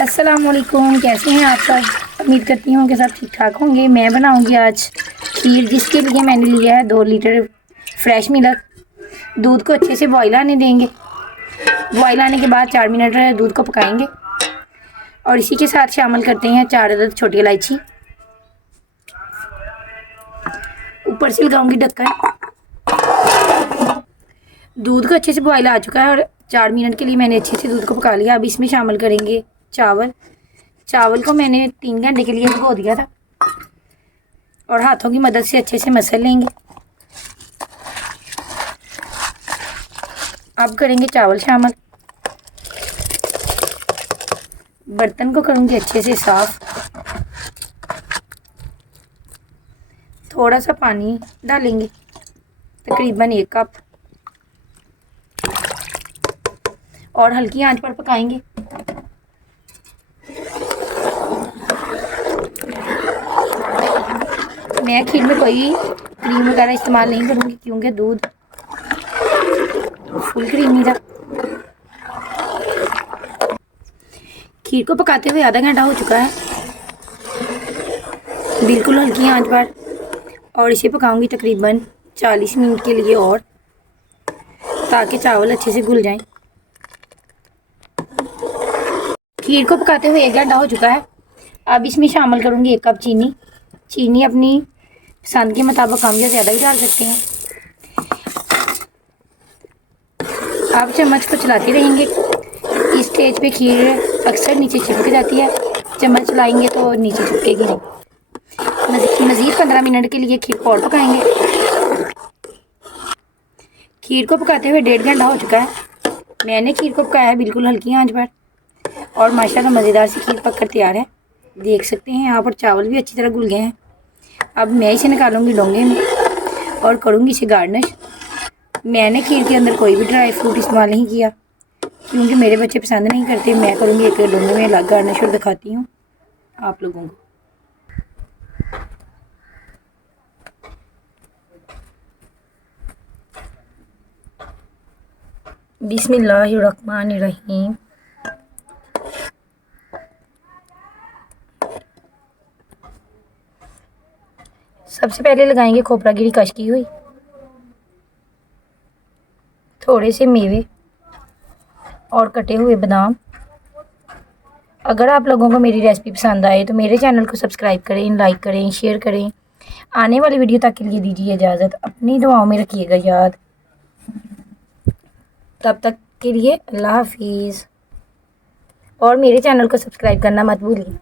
अस्सलामुअलैकुम, कैसे हैं आप सब। उम्मीद करती हूँ कि सब ठीक ठाक होंगे। मैं बनाऊँगी आज खीर, जिसके लिए मैंने लिया है 2 लीटर फ्रेश मिल्क। दूध को अच्छे से बॉयल आने देंगे। बॉयल आने के बाद 4 मिनट दूध को पकाएंगे और इसी के साथ शामिल करते हैं 4 अदद छोटी इलायची। ऊपर से लगाऊंगी ढक्कन। दूध को अच्छे से बॉयल आ चुका है और 4 मिनट के लिए मैंने अच्छे से दूध को पका लिया। अब इसमें शामिल करेंगे चावल को मैंने 3 घंटे के लिए भिगो दिया था और हाथों की मदद से अच्छे से मसल लेंगे। अब करेंगे चावल शामिल। बर्तन को करूँगी अच्छे से साफ। थोड़ा सा पानी डालेंगे, तकरीबन 1 कप, और हल्की आंच पर पकाएंगे। मैं खीर में कोई क्रीम वगैरह इस्तेमाल नहीं करूँगी क्योंकि दूध फुल क्रीमी था। खीर को पकाते हुए आधा घंटा हो चुका है, बिल्कुल हल्की आंच पर, और इसे पकाऊंगी तकरीबन 40 मिनट के लिए और, ताकि चावल अच्छे से घुल जाएं। खीर को पकाते हुए 1 घंटा हो चुका है। अब इसमें शामिल करूँगी 1 कप चीनी। चीनी अपनी पसंद के मुताबिक कम या ज़्यादा भी डाल सकते हैं। अब चम्मच को चलाते रहेंगे। इस स्टेज पे खीर अक्सर नीचे चिपक जाती है, चम्मच चलाएंगे तो नीचे चिपकेगी नहीं। मज़ीद 15 मिनट के लिए खीर को और पकाएंगे। खीर को पकाते हुए 1.5 घंटा हो चुका है। मैंने खीर को पकाया है बिल्कुल हल्की आंच पर, और माशाल्लाह मज़ेदार सी खीर पककर तैयार है। देख सकते हैं यहाँ पर चावल भी अच्छी तरह घुल गए हैं। अब मैं इसे निकालूंगी डोंगे में और करूँगी इसे गार्निश। मैंने खीर के अंदर कोई भी ड्राई फ्रूट इस्तेमाल नहीं किया क्योंकि मेरे बच्चे पसंद नहीं करते। मैं करूँगी एक डोंगे में अलग गार्निश और दिखाती हूँ आप लोगों को। बिस्मिल्लाहिर्रहमानिर्रहीम। सबसे पहले लगाएंगे खोपरा गिरी कश की हुई, थोड़े से मेवे और कटे हुए बादाम। अगर आप लोगों को मेरी रेसिपी पसंद आए तो मेरे चैनल को सब्सक्राइब करें, लाइक करें, शेयर करें। आने वाली वीडियो तक के लिए दीजिए इजाज़त। अपनी दुआओं में रखिएगा याद। तब तक के लिए अल्लाह हाफिज़, और मेरे चैनल को सब्सक्राइब करना मत भूलिए।